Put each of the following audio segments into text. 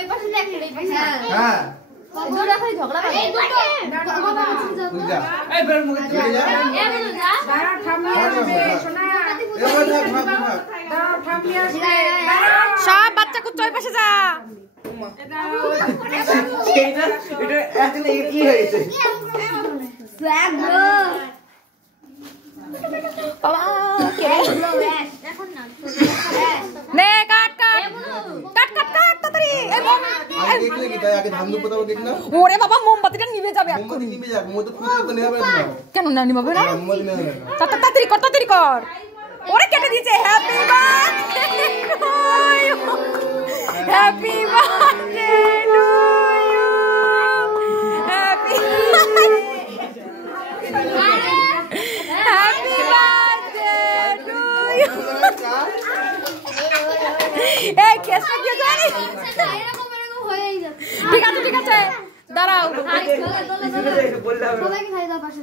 এই পাশে দেখ এই পাশে হ্যাঁ জোড়া খালি ঝগড়া করে এই দুটো এই বের মুখে যা এই বলো যা দাঁড়া ঠাম্মি আসবে সোনা দাঁড়া ঠাম্মি আসবে সব বাচ্চা কুত্তা ওই পাশে যা এটা আসলে কি হয়েছে ফ্ল্যাগ ব্রো বাবা এখন না নে কাট কাট কাট কাট কাট তাড়াতাড়ি এই মম আগে দেখলে কি তাই আগে ধান দুপ পাতাও দেখ না ওরে বাবা মোমবাতিটা নিভে যাবে এখন মোমবাতি নিভে যাক মত পুরো তো নেবে না কেন না নিভাবে না মোমবাতি নেবে না তাড়াতাড়ি কর ওরে কেটে দিয়েছে happy birthday happy birthday to you happy happy birthday to you এই কেসটা কি জানি এরকম হয়েই যাচ্ছে ঠিক আছে দাঁড়াও সবাইকে খাই দাও পাশে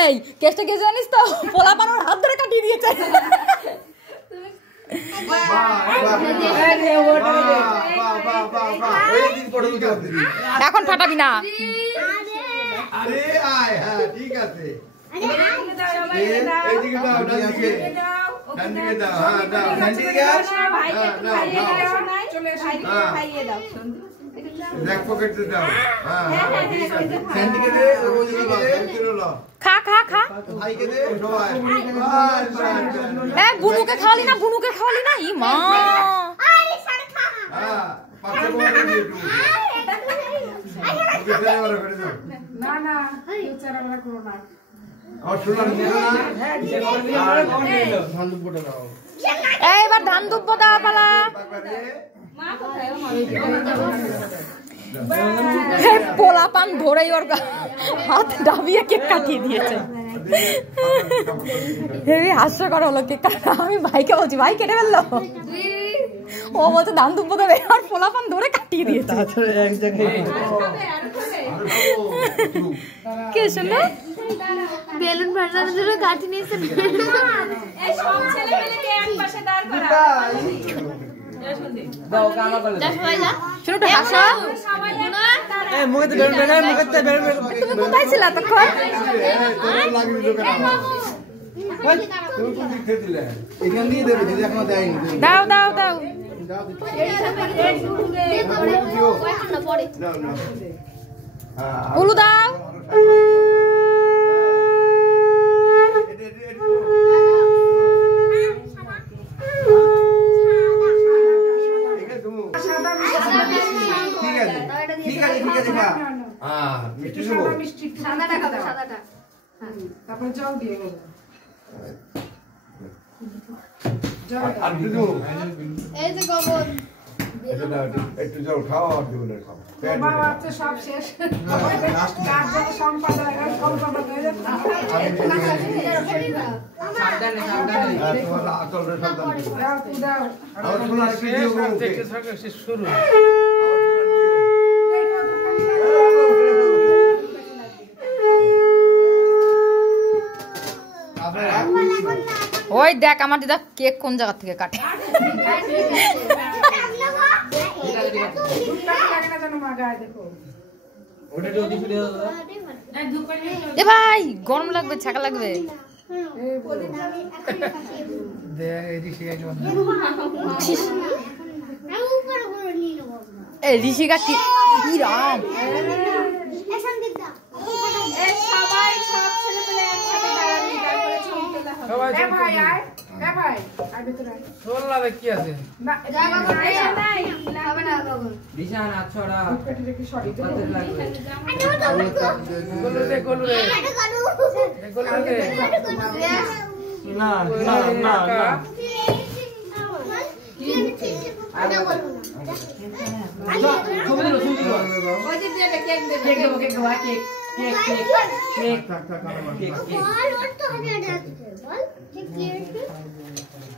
এই কেসটা কি জানিস তো পোলা পানোর হাত ধরে কাটিয়ে দিয়েছে এখন ফাটাবি না আরে আয় হ্যাঁ ঠিক আছে এইদিকে দাও ডানদিকে দাও হ্যাঁ দাও ডানদিকে চলে এসো খাইয়ে দাও ব্যাক পকেটে দাও হ্যাঁ স্যান্ডিকে দে ওইদিকে দে খা ভাইকে দে সবাই এ বুনুকে খাওয়ালি না ই মা হ্যাঁ পাশে বসে দিয়ে একটু ওকে ফেলে বড় করে দাও না না ফিউচার আমরা করব না আর শুনলাম না ধান দুপটা দাও এবার ধান দুব্ব দেওয়া পালা মা কোথায় পোলা পান ধরেই ওর হাত ডাবিয়ে কেক কাটিয়ে দিয়েছে হেবি হাস্যকর হলো কেক কাটা আমি ভাইকে বলছি ভাই কেটে ফেললো ও বলছে ধান দুব্ব দেবে আর পোলা পান ধরে কাটিয়ে দিয়েছে এক জায়গায় কে শুনলো বেলুন ফাটানোর জন্য কাটি নিয়েছে এই সব ছেলে মেয়েকে এক পাশে দাঁড় করা দাও কালা করে যা সবাই যা শুনো তো হাসা সবাই এই মুখে বের তুমি কোথায় ছিলা তখন তোর লাগি দোকান তুমি কোন দিক থেকে দিলে এখান দিয়ে দেবে যদি এখনো দেয়নি দাও উলু দাও ঠিক আছে হ্যাঁ মিষ্টি দেবো সাদাটা খাও সাদাটা তারপর জল দিয়ে দেবো আর দেবো এই যে গবন একটু জল খাও আর দেবো না খাও বাবা আছে সব শেষ কাজ যত সম্পাদন সম্পাদন হয়ে যাচ্ছে সাবধানে তোমার আচল রে সাবধানে দাও দাও আর শোনা ভিডিও শুরু ওই দেখ আমার দিদা কেক কোন জায়গা থেকে কাটে এ ভাই গরম লাগবে ছাকা লাগবে ঋষিকা কি রাম সবাই সব ছেলে পেলে একসাথে দাঁড়াবি তারপরে ছবি তোলা হবে সবাই ভাই আয় ভাই আর ভিতরে সোল্লাবে কি আছে না যা বাবা নাই হবে না গবন বিশান আছড়া পেটে কি সরি কত লাগবে আরে গলু রে না না না না ওই যে দেবে কেক দেবে কেক দেবো কেক দেবো কেক কেক কেক কেক থাক থাক কেক কেক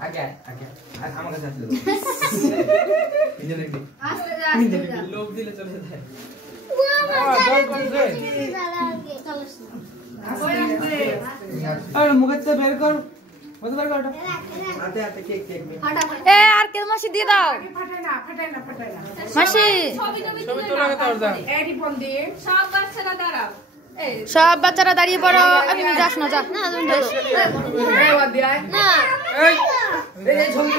আগে আগে আমার কাছে আসলে ইঞ্জিন একটু আস্তে যা আস্তে যা লোভ দিলে চলে যায় চলস আরে মুখে তো বের কর বসে বার করো হাতে হাতে কেক কেক এ আর কে মাসি দিয়ে দাও ফাটাই না মাসি ছবি তোলা কথা এডি বল দিয়ে সব বাচ্চারা দাঁড়াও সব বাচ্চারা দাঁড়িয়ে পড়ো আমি যাস না যা না তুমি বলো এই বাদ দিয়ে না এই ছবি